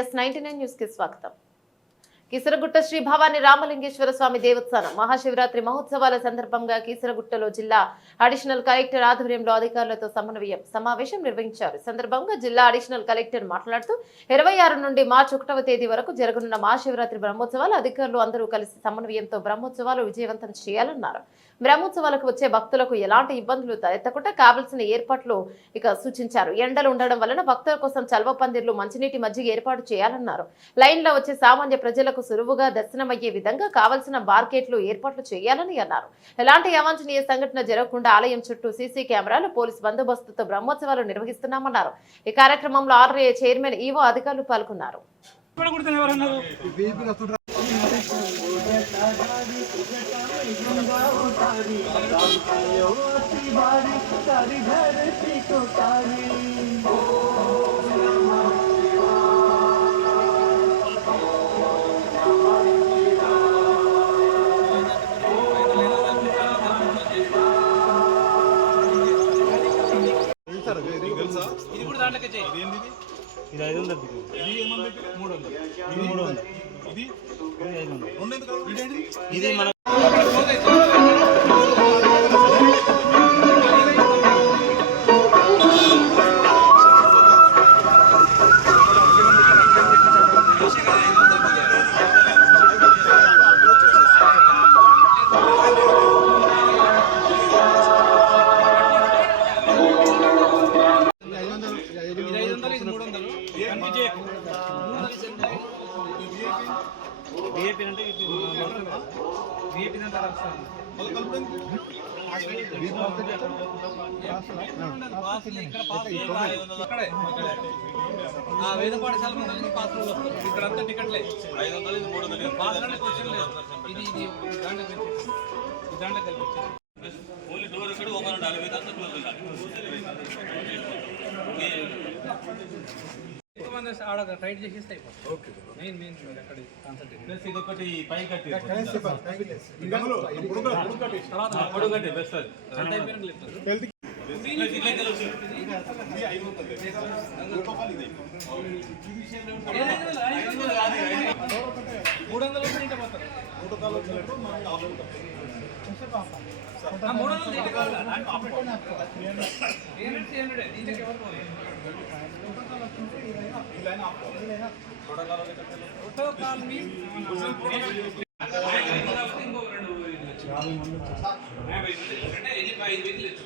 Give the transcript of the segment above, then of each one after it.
Yes ninety nine news కి స్వాగతం కిసరగుట్ట శ్రీ భవాని రామలింగేశ్వర స్వామి దేవస్థానం మహాశివరాత్రి మహోత్సవాల సందర్భంగా కిసరగుట్టలో జిల్లా అడిషనల్ కలెక్టర్ ఆధ్వర్యంలో అధికారులతో సమన్వయం సమావేశం నిర్వహించారు. సందర్భంగా జిల్లా అడిషనల్ కలెక్టర్ మాట్లాడుతూ ఇరవై ఆరు నుండి మార్చి ఒకటవ తేదీ వరకు జరగనున్న మహాశివరాత్రి బ్రహ్మోత్సవాలు అధికారులు అందరూ కలిసి సమన్వయంతో బ్రహ్మోత్సవాలు విజయవంతం చేయాలన్నారు. బ్రహ్మోత్సవాలకు వచ్చే భక్తులకు ఎలాంటి ఇబ్బందులు తలెత్తకుండా కావలసిన ఏర్పాట్లు ఇక సూచించారు. ఎండలు ఉండడం వలన భక్తుల కోసం చల్వ పందిర్లు మంచినీటి మజ్జిగ ఏర్పాటు చేయాలన్నారు. లైన్లో వచ్చే సామాన్య ప్రజలకు సులువుగా దర్శనమయ్యే విధంగా కావలసిన బార్కెట్లు ఏర్పాట్లు చేయాలని అన్నారు. ఎలాంటి అవాంఛనీయ సంఘటన జరగకుండా ఆలయం చుట్టూ సీసీ కెమెరాలు పోలీస్ బందోబస్తుతో బ్రహ్మోత్సవాలు నిర్వహిస్తున్నామన్నారు. ఈ కార్యక్రమంలో ఆర్ఏ చైర్మన్ ఈవో అధికారులు పాల్గొన్నారు. కొడుకుని ఇది ఐదు వందలు ఇది ఏమన్నా మూడు వందలు. ఇది మూడు వందలు. ఇది ఇది ఐదు వందలు. రెండు ఎందుకు ఇదేంటి ఇది మన బిఏపీ అంటే. ఆ వేద పాఠశాల పాస్. ఇక్కడ అంతా టికెట్లే ఐదు వందలు ఇది మూడు వందలు పాస్. ఇది ఇది దాంట్లో కలిపి ఈ దాంట్లో కలిపి ఎక్కువ మంది ఆడ రైడ్ చేసేస్తే అయిపోతుంది. మెయిన్ మెయిన్ అక్కడ కాన్సన్ట్రేట్ ప్లస్ ఇది ఒకటి పై కట్టి తర్వాత పొడుగట్టి బెస్ట్ అది. లేపుతారు. మూడు వందలు పోతారు. ఆ, మూడు వందలు దీనికి కావాలా? ఏ రేట్ చేయండి? దీనికి ఎవరు పోవాలి? ఫోటో కాల్ మీ అంటే ఐదు వేలు ఇచ్చు.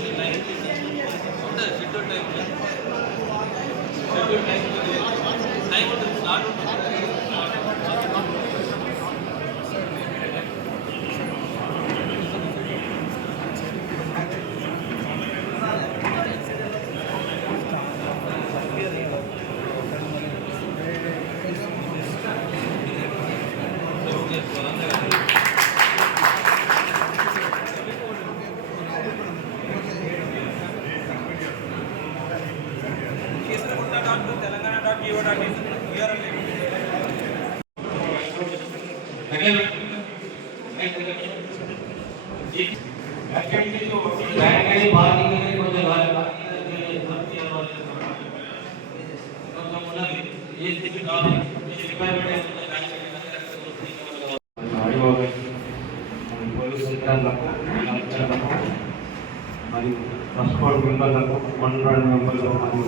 మరియు ట్రస్ట్బోర్డ్ మెంబర్లకు మండల మెంబర్లకు మరియు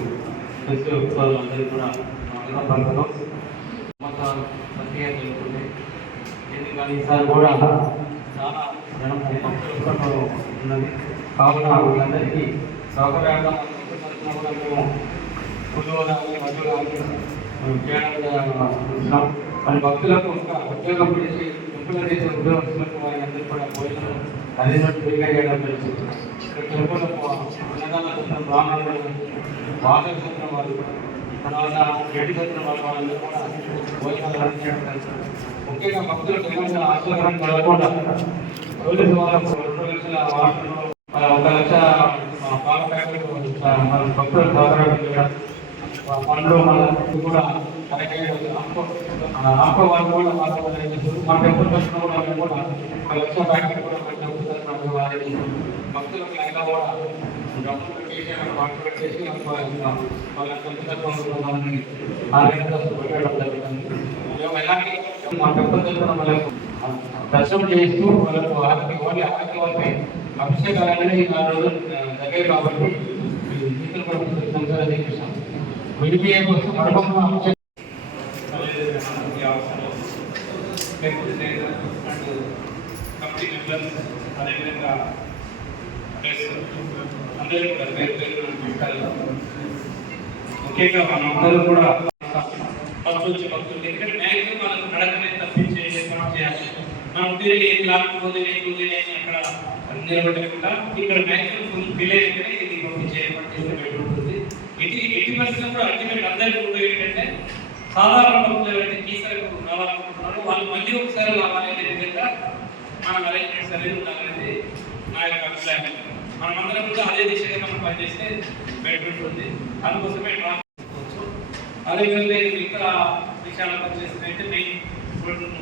ప్రతి ఒక్కరందరికీ కూడా పలకడం ప్రక్రియ జరుగుతుంది ఎందుకంటే ఈసారి కూడా చాలా జనం భక్తులు ఉన్నది. కావున వీళ్ళందరికీ సౌకర్యంగా మేము పువ్వులు కానీ మధ్య కానీ భక్తులకు ఒక ఉద్యోగం చేసి టెంపుల్ చేసే ఉద్యోగస్తులకు వారందరూ కూడా భోజనం అదే ఫ్రీగా చేయడం జరుగుతుంది. ఇక్కడ టెంపుల్ అన్నదాన బ్రాహ్మణులు వాటర్ సత్రం వాళ్ళు తర్వాత రెడ్డి సత్రం వాళ్ళు వాళ్ళందరూ కూడా భోజనాలు అందించడం జరుగుతుంది. ముఖ్యంగా భక్తులు ఎలాంటి ఆశ్చర్యం కలగకుండా రోజు వాటర్ ఒక లక్ష పాల ప్యాకెట్ మన భక్తులు సౌకర్యం పండ్లు మన కూడా అలాగే ఆంకో వాళ్ళు కూడా మన టెంపుల్ కూడా వాళ్ళు కూడా ఒక లక్ష ప్యాకెట్ కూడా మన టెంపుల్ తరఫున కూడా భక్తులకు కూడా డబ్బులు చేసి అక్కడ వాటర్ వాళ్ళ వాళ్ళని పెట్టడం జరుగుతుంది మేము ఎలాంటి మా వాళ్ళకు దర్శనం చేస్తూ వాళ్ళకు ఆకలి ఓన్లీ ఆకలి వాళ్ళకి అభిషేకాలనే ఈ నాలుగు రోజులు దగ్గర కాబట్టి ఈ విడిపోయే కోసం మరొక అభిషేకం కమిటీ మెంబర్స్ అదేవిధంగా అందరూ కూడా పేరు పేరు ముఖ్యంగా మనం అందరూ కూడా ఫస్ట్ వచ్చి భక్తులు ఎందుకంటే మ్యాక్సిమం మనకు నడకనే తప్పించే ఏర్పాటు చేయాలి. మనం తిరిగి ఏం లాకపోతే ఏం కుదిరి అని అక్కడ నిలబెట్టకుండా ఇక్కడ మ్యాక్సిమం కొంచెం డిలే అయితే ఇది పంపించే ఏర్పాటు చేస్తే ఉంటుంది. ఇటు ఎట్టి పరిస్థితుల్లో కూడా అల్టిమేట్ అందరికీ ఉండదు ఏంటంటే సాధారణ భక్తులు ఎవరైతే కీసరకు రావాలనుకుంటున్నారో వాళ్ళు మళ్ళీ ఒకసారి రావాలి అనే విధంగా మనం అరేంజ్మెంట్స్ అనేది ఉండాలనేది నా యొక్క అభిప్రాయం. మనమందరం కూడా అదే దిశగా మనం పనిచేస్తే బెటర్ ఉంటుంది. అందుకోసమే ట్రాఫిక్ అదేవిధంగా మిగతా విషయాలు పనిచేసినట్టు మెయిన్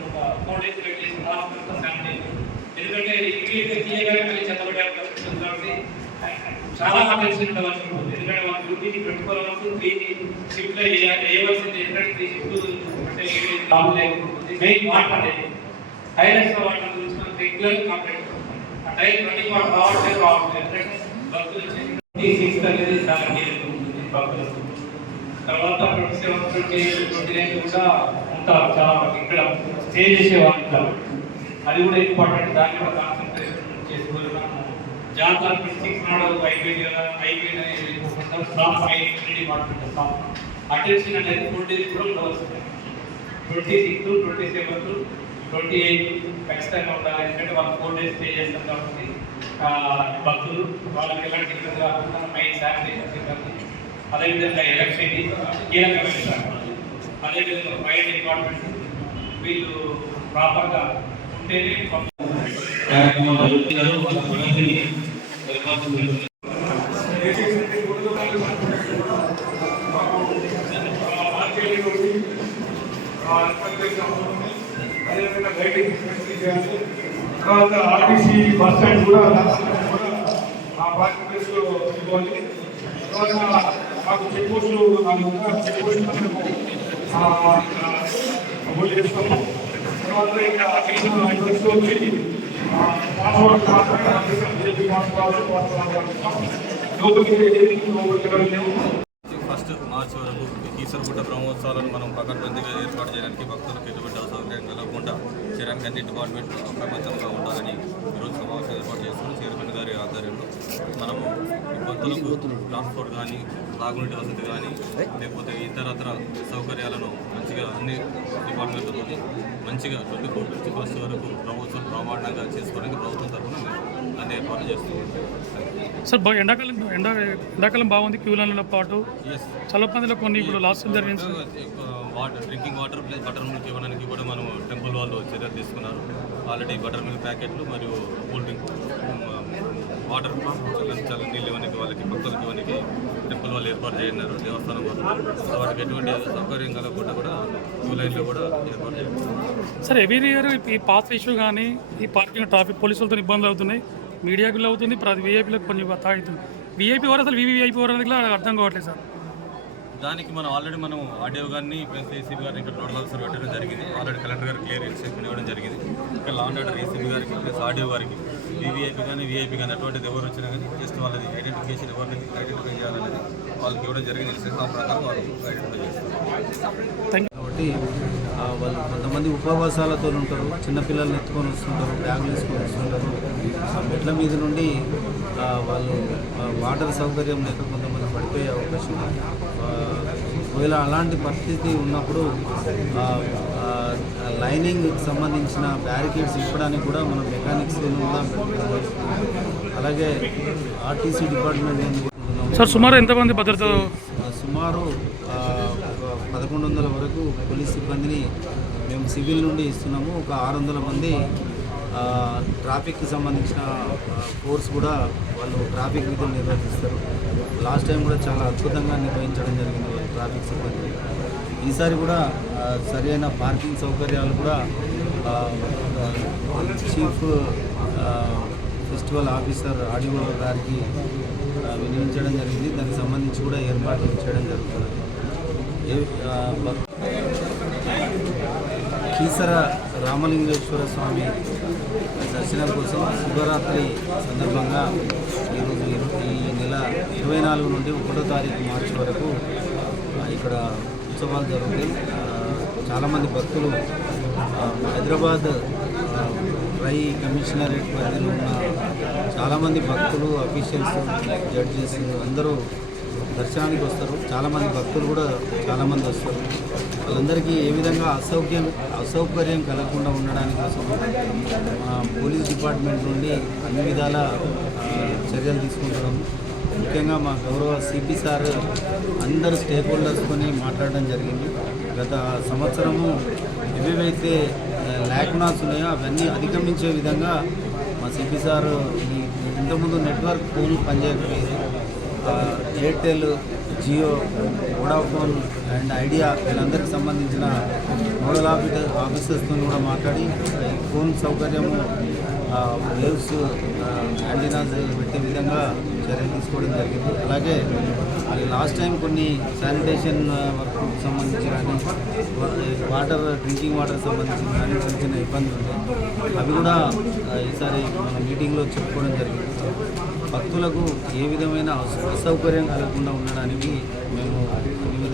ఒక four days wait last hospital family ఎందుకంటే ఇమీడియట్గా తీయగానే మళ్ళీ చెత్తబడే కాబట్టి చాలా అటెన్షన్ ఉండవలసి ఉంటుంది. ఎందుకంటే మన డ్యూటీని పెట్టుకోవాల్సి అవర్స్ త్రీ షిఫ్ట్లో వేయవలసింది ఎందుకంటే త్రీ షిఫ్ట్ అంటే లాభం లేకపోతుంది. మెయిన్ వాటర్ అనేది హైలైట్స్ వాటర్ గురించి మనం రెగ్యులర్ కంప్లైంట్ ఆ టైం రన్నింగ్ వాటర్ రావట్లేదు రావట్లేదు. ఎందుకంటే భక్తులు సిక్స్త్ అనేది చాలా కీలకం ఉంటుంది భక్తులకు తర్వాత ప్రొఫెసర్ కూడా ఉంటారు చాలా మంది. ఇక్కడ స్టే చేసేవాళ్ళు ఉంటారు. అది కూడా ఇంపార్టెంట్ దాన్ని కూడా కాన్సన్ట్రేషన్ చేసుకొని మనము జాతర ట్వంటీ సిక్స్ నాడు అయిపోయింది కదా అయిపోయింది అనేది స్టాఫ్ అన్ని డిపార్ట్మెంట్ స్టాఫ్ అటెన్షన్ అనేది ఫోర్ డేస్ కూడా ఉండవలసింది. Twenty six twenty seven twenty eight ఖచ్చితంగా ఉండాలి. ఎందుకంటే వాళ్ళు ఫోర్ డేస్ స్టే చేస్తారు కాబట్టి భక్తులు వాళ్ళకి ఎలాంటి ఇబ్బంది రాకుండా మైండ్ శానిటైజర్ సిబ్బంది అదేవిధంగా ఎలక్ట్రిసిటీ కీలకమైన శాఖ అదేవిధంగా ఫైర్ డిపార్ట్మెంట్ వీళ్ళు ప్రాపర్గా ఉంటేనే కార్యక్రమం జరుగుతున్నారు వాళ్ళ ప్రగతిని పరిపాలన తర్వాత ఆర్టీసీ బస్ స్టాండ్ కూడా మా ఆ పార్టీ ప్లేస్లో ఇవ్వాలి తర్వాత మాకు చెక్ పోస్టులు నాలుగు వందల చెక్ పోస్టులు అమలు చేస్తాము తర్వాత ఇంకా మిగిలిన ఐదు లక్షలు వచ్చి పాస్వర్డ్ మాత్రమే పాస్వర్డ్ పాస్వర్డ్ లోపలికి లోపలికి వెళ్ళలేము మార్చి వరకు బ్రహ్మోత్సవాలను మనం పకడ్బందీగా ఏర్పాటు చేయడానికి భక్తులకు ఎటువంటి అసౌకర్యం కలగకుండా చేయడానికి అన్ని డిపార్ట్మెంట్లు అప్రమత్తంగా ఉండాలని ఈరోజు సమావేశం ఏర్పాటు చేస్తున్నాం. చైర్మన్ గారి ఆధ్వర్యంలో మనము భక్తులకు ట్రాన్స్పోర్ట్ కానీ తాగునీటి వసతి కానీ లేకపోతే ఇతరత్ర సౌకర్యాలను మంచిగా అన్ని డిపార్ట్మెంట్లతో మంచిగా ట్వంటీ ఫోర్ నుంచి ఫస్ట్ వరకు ప్రభుత్వం ప్రమాణంగా చేసుకోవడానికి ప్రభుత్వం తరఫున సార్ బాగా ఎండాకాలం ఎండా ఎండాకాలం బాగుంది క్యూ లైన్లో పాటు. ఎస్ చల్లపందిలో కొన్ని ఇప్పుడు లాస్ట్ జరిగింది water drinking water plus buttermilk ఇవ్వడానికి కూడా మనం టెంపుల్ వాళ్ళు చర్యలు తీసుకున్నారు. ఆల్రెడీ బటర్ మిల్క్ ప్యాకెట్లు మరియు కూల్ డ్రింక్ వాటర్ చల్లని నీళ్ళు ఇవ్వడానికి వాళ్ళకి భక్తులకి ఇవ్వడానికి టెంపుల్ వాళ్ళు ఏర్పాటు చేయన్నారు దేవస్థానం వాళ్ళు. సో వాటికి ఎటువంటి సౌకర్యం కలగకుండా కూడా క్యూ లైన్లో కూడా ఏర్పాటు చేయాలి సార్ ఎవ్రీ ఇయర్ ఈ పాస్ ఇష్యూ కానీ ఈ పార్కింగ్ ట్రాఫిక్ పోలీసులతో ఇబ్బందులు అవుతున్నాయి. మీడియాకి అవుతుంది ప్రతి వీఐపీలకు కొంచెం తాగుతుంది. వీఐపీ వారు అసలు వీవీఐపీ వారు అనేది అర్థం కావట్లేదు సార్. దానికి మనం ఆల్రెడీ మనం ఆర్డీఓ గారిని ప్లస్ ఏసీబీ గారిని ఇక్కడ నోడల్ ఆఫీసర్ పెట్టడం జరిగింది. ఆల్రెడీ కలెక్టర్ గారికి క్లియర్ ఇన్స్ట్రక్షన్ ఇవ్వడం జరిగింది. ఇక్కడ లాండ్ ఆర్డర్ ఏసీబీ గారికి ప్లస్ ఆర్డీఓ గారికి వీవీఐపీ కానీ వీఐపీ కానీ అటువంటిది ఎవరు వచ్చినా కానీ జస్ట్ వాళ్ళది ఐడెంటిఫికేషన్ ఎవరిని ఐడెంటిఫై చేయాలనేది వాళ్ళకి ఇవ్వడం జరిగింది. ఇన్స్ట్రక్షన్ ఆ ప్రకారం వాళ్ళు ఐడెంటిఫై చేస్తారు. కాబట్టి వాళ్ళు కొంతమంది ఉపవాసాలతో ఉంటారు చిన్నపిల్లల్ని ఎత్తుకొని వస్తుంటారు బ్యాగులు వేసుకొని వస్తుంటారు ఆ మెట్ల మీద నుండి వాళ్ళు వాటర్ సౌకర్యం లేక కొంతమంది పడిపోయే అవకాశం ఉంది ఒకవేళ అలాంటి పరిస్థితి ఉన్నప్పుడు లైనింగ్ సంబంధించిన బ్యారికేడ్స్ ఇవ్వడానికి కూడా మనం మెకానిక్స్. అలాగే ఆర్టీసీ డిపార్ట్మెంట్? సార్ సుమారు ఎంతమంది భద్రత సుమారు పదకొండు వందల వరకు పోలీస్ సిబ్బందిని మేము సివిల్ నుండి ఇస్తున్నాము. ఒక ఆరు వందల మంది ట్రాఫిక్కి సంబంధించిన కోర్స్ కూడా వాళ్ళు ట్రాఫిక్ విధులు నిర్వహిస్తారు లాస్ట్ టైం కూడా చాలా అద్భుతంగా నిర్వహించడం జరిగింది వాళ్ళు ట్రాఫిక్ సిబ్బంది. ఈసారి కూడా సరైన పార్కింగ్ సౌకర్యాలు కూడా చీఫ్ ఫెస్టివల్ ఆఫీసర్ ఆడియో గారికి వినియోగించడం జరిగింది. దానికి సంబంధించి కూడా ఏర్పాట్లు చేయడం జరుగుతుంది. కీసర రామలింగేశ్వర స్వామి దర్శనం కోసం శివరాత్రి సందర్భంగా ఈరోజు ఈ నెల ఇరవై నాలుగు నుండి ఒకటో తారీఖు మార్చి వరకు ఇక్కడ ఉత్సవాలు జరుగుతాయి. చాలామంది భక్తులు హైదరాబాద్ ఆ, ట్రై కమిషనరేట్ పరిధిలో ఉన్న చాలామంది భక్తులు అఫీషియల్స్ జడ్జెస్ అందరూ దర్శనానికి వస్తారు. చాలామంది భక్తులు కూడా చాలామంది వస్తారు. వాళ్ళందరికీ ఏ విధంగా అసౌక్యం అసౌకర్యం కలగకుండా ఉండడానికి కోసం మా పోలీస్ డిపార్ట్మెంట్ నుండి అన్ని విధాల చర్యలు తీసుకుంటాం ముఖ్యంగా మా గౌరవ సిపి సార్ అందరు స్టేక్ హోల్డర్స్తోని మాట్లాడడం జరిగింది. గత సంవత్సరము ఏవేవైతే ల్యాక్నాస్ ఉన్నాయో అవన్నీ అధిగమించే విధంగా మా సిపి సార్ ఇంతకుముందు network phone పనిచేయకపోయేది. Airtel Jio Vodafone and Idea వీళ్ళందరికీ సంబంధించిన నోడల్ ఆఫీసర్ ఆఫీసర్స్తో కూడా మాట్లాడి ఫోన్ సౌకర్యము వేవ్స్ యాంటీనాస్ పెట్టే విధంగా చర్యలు తీసుకోవడం జరిగింది. అలాగే లాస్ట్ టైం కొన్ని శానిటేషన్ వర్క్ సంబంధించి కానీ వాటర్ డ్రింకింగ్ వాటర్ సంబంధించి కానీ చిన్న చిన్న ఇబ్బందులు ఉన్నాయి. అవి కూడా ఈసారి మన మీటింగ్లో చెప్పుకోవడం జరిగింది. భక్తులకు ఏ విధమైన అసౌకర్యం కలగకుండా ఉండడానికి మేము